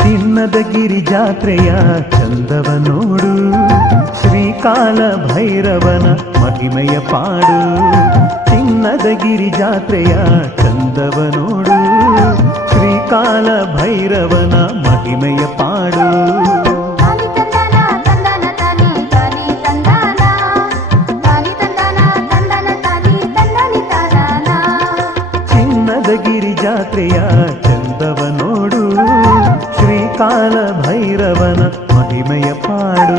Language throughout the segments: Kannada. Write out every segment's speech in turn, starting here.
ಚಿನ್ನದಗಿರಿ ಜಾತ್ರೆಯ ಚಂದವ ನೋಡು, ಶ್ರೀಕಾಲ ಭೈರವನ ಮಹಿಮೆಯ ಪಾಡು. ಚಿನ್ನದಗಿರಿ ಜಾತ್ರೆಯ ಚಂದವ ನೋಡು, ಶ್ರೀಕಾಲ ಭೈರವನ ಮಹಿಮೆಯ ಪಾಡು. ಚಿನ್ನದಗಿರಿ ಜಾತ್ರೆಯ ಚಂದವ ನೋಡು, ಶ್ರೀಕಾಲ ಭೈರವನ ಮಹಿಮೆಯ ಪಾಡು.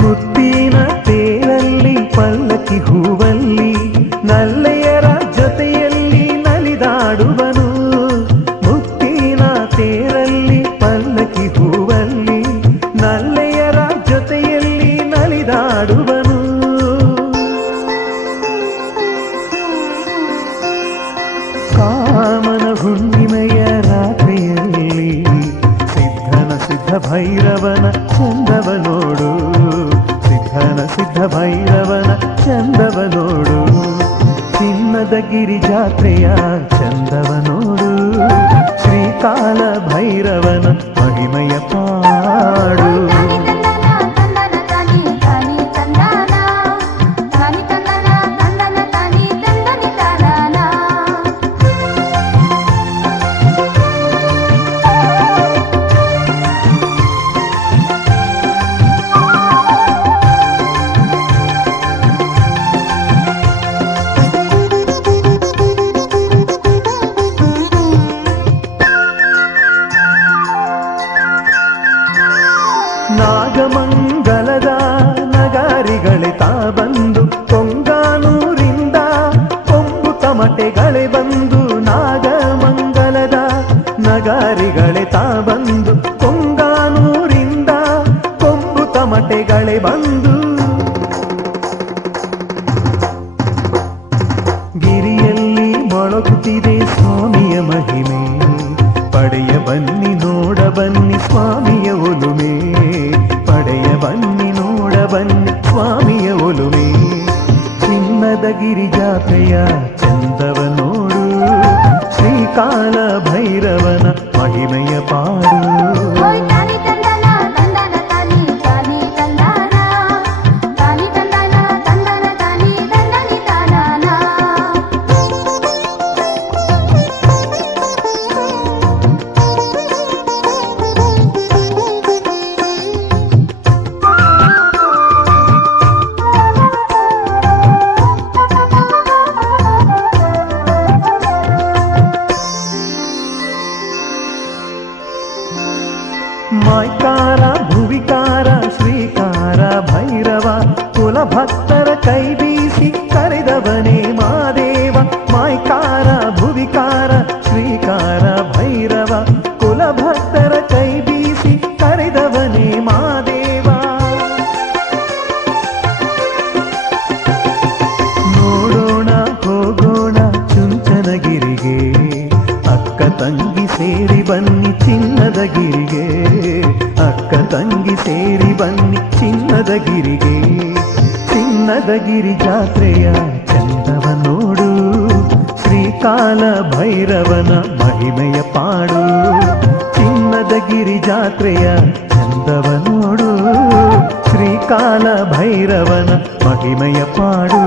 ಮುತ್ತಿನ ತೇರಲ್ಲಿ ಪಲ್ಲಕ್ಕಿ ಹೂವಲ್ಲಿ ನಲ್ಲೆಯರ ಜೊತೆಯಲ್ಲಿ ನಲಿದಾಡುವನು. ಮುತ್ತಿನ ತೇರಲ್ಲಿ ಪಲ್ಲಕ್ಕಿ ಹೂವಲ್ಲಿ ನಲ್ಲೆಯರ ಜೊತೆಯಲ್ಲಿ ನಲಿದಾಡುವನು. ಕಾಮನ ಹುಣ್ಣಿಮೆಯ ರಾತ್ರಿಯಲ್ಲಿ ಸಿದ್ಧನ ಸಿದ್ಧ ಭೈರವನ ಚಂದವ ನೋಡು, ಸಿದ್ಧನ ಸಿದ್ಧ ಭೈರವನ ಚಂದವ ನೋಡು. ಚಿನ್ನದಗಿರಿ ಜಾತ್ರೆಯ ಚಂದವ ನೋಡು, ಶ್ರೀಕಾಲ ಭೈರವನ ಮಹಿಮೆಯ ಪಾಡು. ನಾಗಮಂಗಲದ ನಗಾರಿಗಳೇ ತಾ ಬಂದು, ಕೊಂಗಾನೂರಿಂದ ಕೊಂಬು ತಮಟೆಗಳೇ ಬಂದು. ನಾಗಮಂಗಲದ ನಗಾರಿಗಳೇ ತಾ ಬಂದು, ಕೊಂಗಾನೂರಿಂದ ಕೊಂಬು ತಮಟೆಗಳೇ ಬಂದು. ಗಿರಿಯಲ್ಲಿ ಮೊಳಗುತ್ತಿದೆ ಸ್ವಾಮಿಯ ಮಹಿಮೆ, ಪಡೆಯ ಬನ್ನಿ ನೋಡ ಬನ್ನಿ ಸ್ವಾಮಿಯ ಒಲುಮೆ. ಪಡೆಯ ಬನ್ನಿ ನೋಡ ಬನ್ನಿ ಸ್ವಾಮಿಯ ಒಲುಮೆ. ಚಿನ್ನದಗಿರಿ ಜಾತ್ರೆಯ ಚಂದವ ನೋಡು, ಶ್ರೀಕಾಲ ಭೈರವನ ಮಹಿಮೆಯ ಪಾಡು. ಮಾಯ್ಕಾರ ಭುವಿಕಾರ ಶ್ರೀಕಾರ ಭೈರವ, ಕುಲಭಕ್ತರ ಕೈ ಬೀಸಿ ಕರೆದವನೇ ಮಾದೇವ. ಮಾಯ್ಕಾರ ಭುವಿಕಾರ ಶ್ರೀಕಾರ ಭೈರವ, ಕುಲಭಕ್ತರ ಕೈ ಬೀಸಿ ಕರೆದವನೇ ಮಾದೇವ. ನೋಡೋಣ ಹೋಗೋಣ ಚುಂಚನಗಿರಿಗೆ, ಅಕ್ಕ ತಂಗಿ ಸೇರಿ ಬನ್ನಿ ಚಿನ್ನದಗಿರಿಗೆ. ಅಕ್ಕ ತಂಗಿ ಸೇರಿ ಬನ್ನಿ ಚಿನ್ನದಗಿರಿಗೆ. ಚಿನ್ನದಗಿರಿ ಜಾತ್ರೆಯ ಚಂದವ ನೋಡು, ಶ್ರೀಕಾಲ ಭೈರವನ ಮಹಿಮೆಯ ಪಾಡು. ಚಿನ್ನದಗಿರಿ ಜಾತ್ರೆಯ ಚಂದವ ನೋಡು, ಶ್ರೀಕಾಲ ಭೈರವನ ಮಹಿಮೆಯ ಪಾಡು.